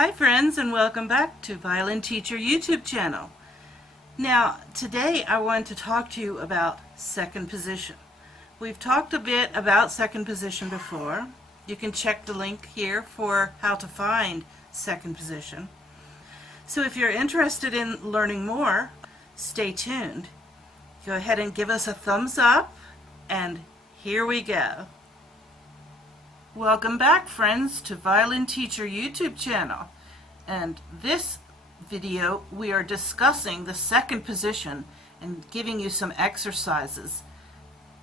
Hi friends, and welcome back to Violin Teacher YouTube channel. Now today I want to talk to you about second position. We've talked a bit about second position before. You can check the link here for how to find second position. So if you're interested in learning more, stay tuned. Go ahead and give us a thumbs up, and here we go. Welcome back friends to Violin Teacher YouTube channel, and this video we are discussing the second position and giving you some exercises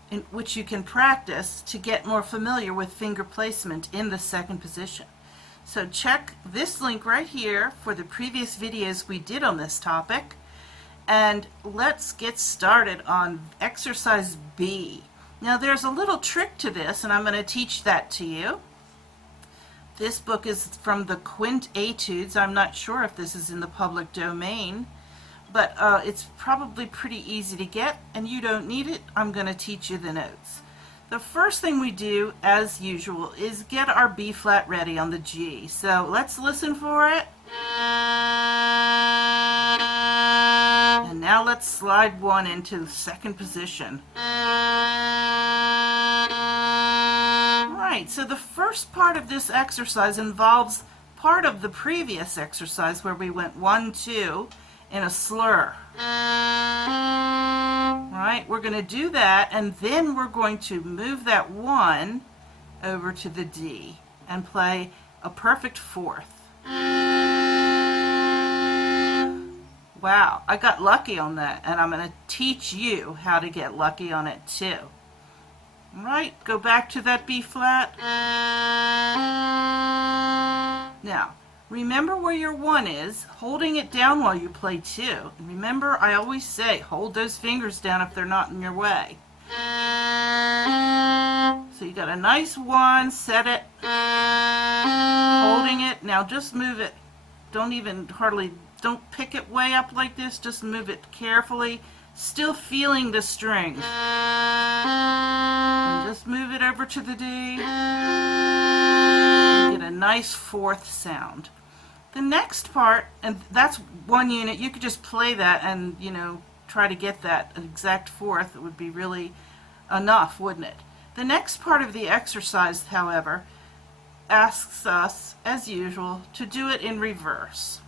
in which you can practice to get more familiar with finger placement in the second position. So check this link right here for the previous videos we did on this topic, and let's get started on exercise B. Now there's a little trick to this, and I'm going to teach that to you. This book is from the Quint Etudes. I'm not sure if this is in the public domain, but it's probably pretty easy to get, and you don't need it. I'm going to teach you the notes. The first thing we do, as usual, is get our B flat ready on the G. So let's listen for it. And now let's slide one into the second position. Right, so the first part of this exercise involves part of the previous exercise where we went 1, 2 in a slur. Right, we're going to do that, and then we're going to move that 1 over to the D and play a perfect fourth. Wow, I got lucky on that, and I'm going to teach you how to get lucky on it too. Right, go back to that B flat. Now, remember where your 1 is, holding it down while you play 2. And remember, I always say, hold those fingers down if they're not in your way. So you got a nice 1, set it, holding it. Now just move it. Don't pick it way up like this, just move it carefully, still feeling the strings. And just move it over to the D. Get a nice fourth sound. The next part, and that's one unit, you could just play that and, try to get that exact fourth. It would be really enough, wouldn't it? The next part of the exercise, however, asks us, as usual, to do it in reverse.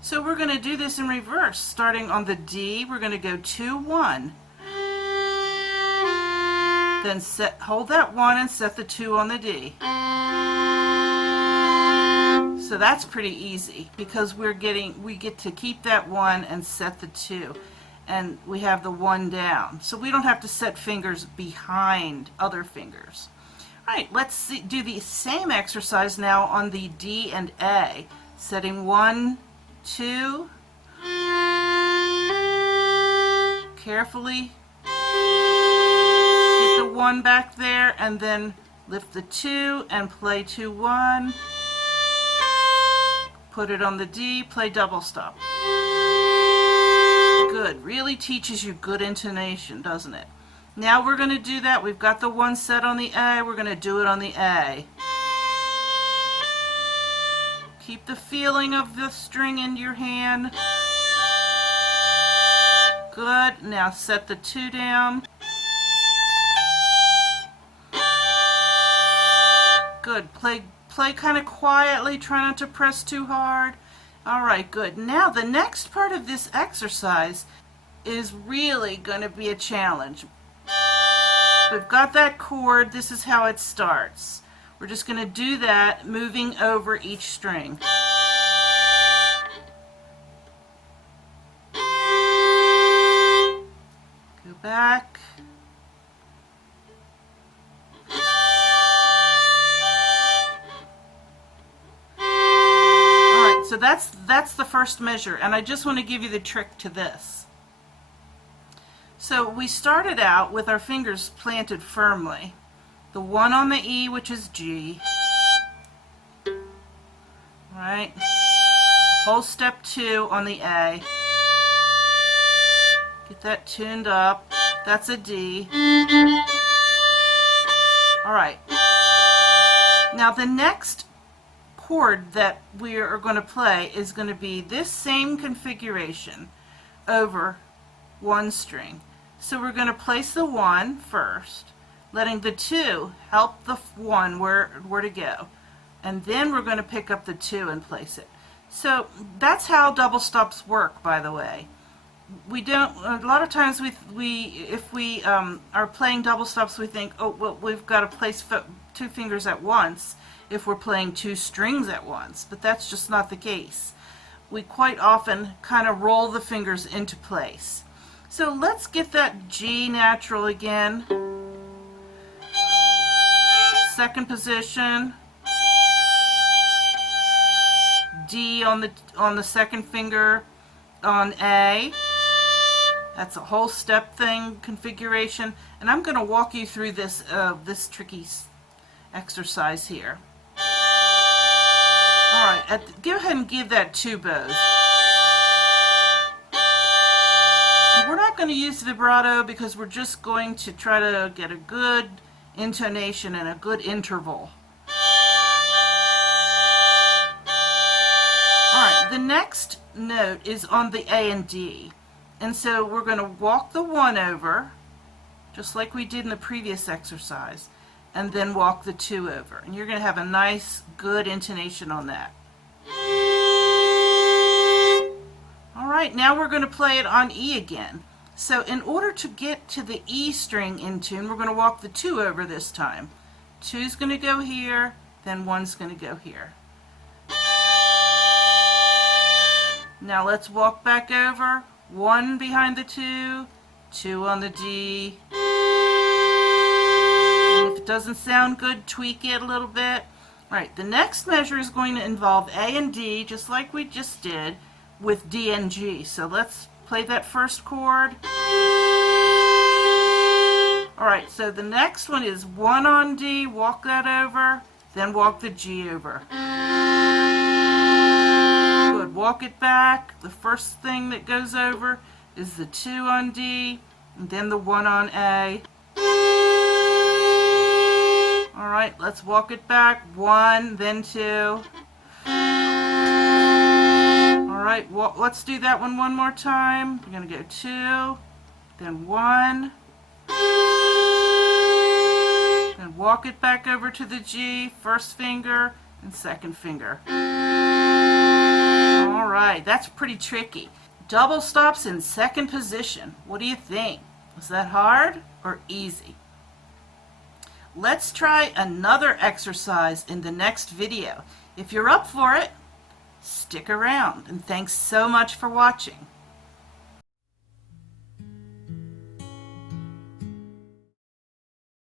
So we're going to do this in reverse. Starting on the D, we're going to go 2, 1. Then hold that 1 and set the 2 on the D. So that's pretty easy because we get to keep that 1 and set the 2, and we have the 1 down. So we don't have to set fingers behind other fingers. All right, let's do the same exercise now on the D and A, setting 1, 2, carefully get the 1 back there, and then lift the 2 and play 2, 1, put it on the D, play double stop. Good, really teaches you good intonation, doesn't it? Now we're going to do that. We've got the 1 set on the A, we're going to do it on the A. Keep the feeling of the string in your hand. Good. Now set the 2 down. Good. Play kind of quietly. Try not to press too hard. All right, good. Now the next part of this exercise is really going to be a challenge. We've got that chord. This is how it starts. We're just going to do that, moving over each string. Go back. Alright, so that's the first measure, and I just want to give you the trick to this. So we started out with our fingers planted firmly. The 1 on the E, which is G. Right. Whole step 2 on the A. Get that tuned up. That's a D. All right. Now the next chord that we are going to play is going to be this same configuration over one string. So we're going to place the 1 first, letting the 2 help the 1 where to go. And then we're going to pick up the 2 and place it. So that's how double stops work, by the way. We don't, a lot of times if we are playing double stops, we think, oh, well, we've got to place 2 fingers at once if we're playing 2 strings at once, but that's just not the case. We quite often kind of roll the fingers into place. So let's get that G natural again. Second position. D on the second finger on A. That's a whole step thing configuration, and I'm going to walk you through this this tricky exercise here. All right, go ahead and give that 2 bows. We're not going to use vibrato because we're just going to try to get a good intonation and a good interval. Alright, the next note is on the A and D. And so we're going to walk the 1 over, just like we did in the previous exercise, and then walk the 2 over. And you're going to have a nice, good intonation on that. Alright, now we're going to play it on E again. So in order to get to the E string in tune, we're going to walk the 2 over this time. 2's going to go here, then 1's going to go here. Now let's walk back over. 1 behind the 2, 2 on the D. And if it doesn't sound good, tweak it a little bit. Alright, the next measure is going to involve A and D, just like we just did, with D and G. So let's play that first chord. Alright, so the next one is 1 on D, walk that over, then walk the G over. Good, walk it back. The first thing that goes over is the 2 on D, and then the 1 on A. Alright, let's walk it back. 1, then 2. Alright, well, let's do that one more time. We're going to go 2, then 1, then walk it back over to the G, first finger and second finger. Alright, that's pretty tricky. Double stops in second position. What do you think? Was that hard or easy? Let's try another exercise in the next video. If you're up for it, stick around, and thanks so much for watching.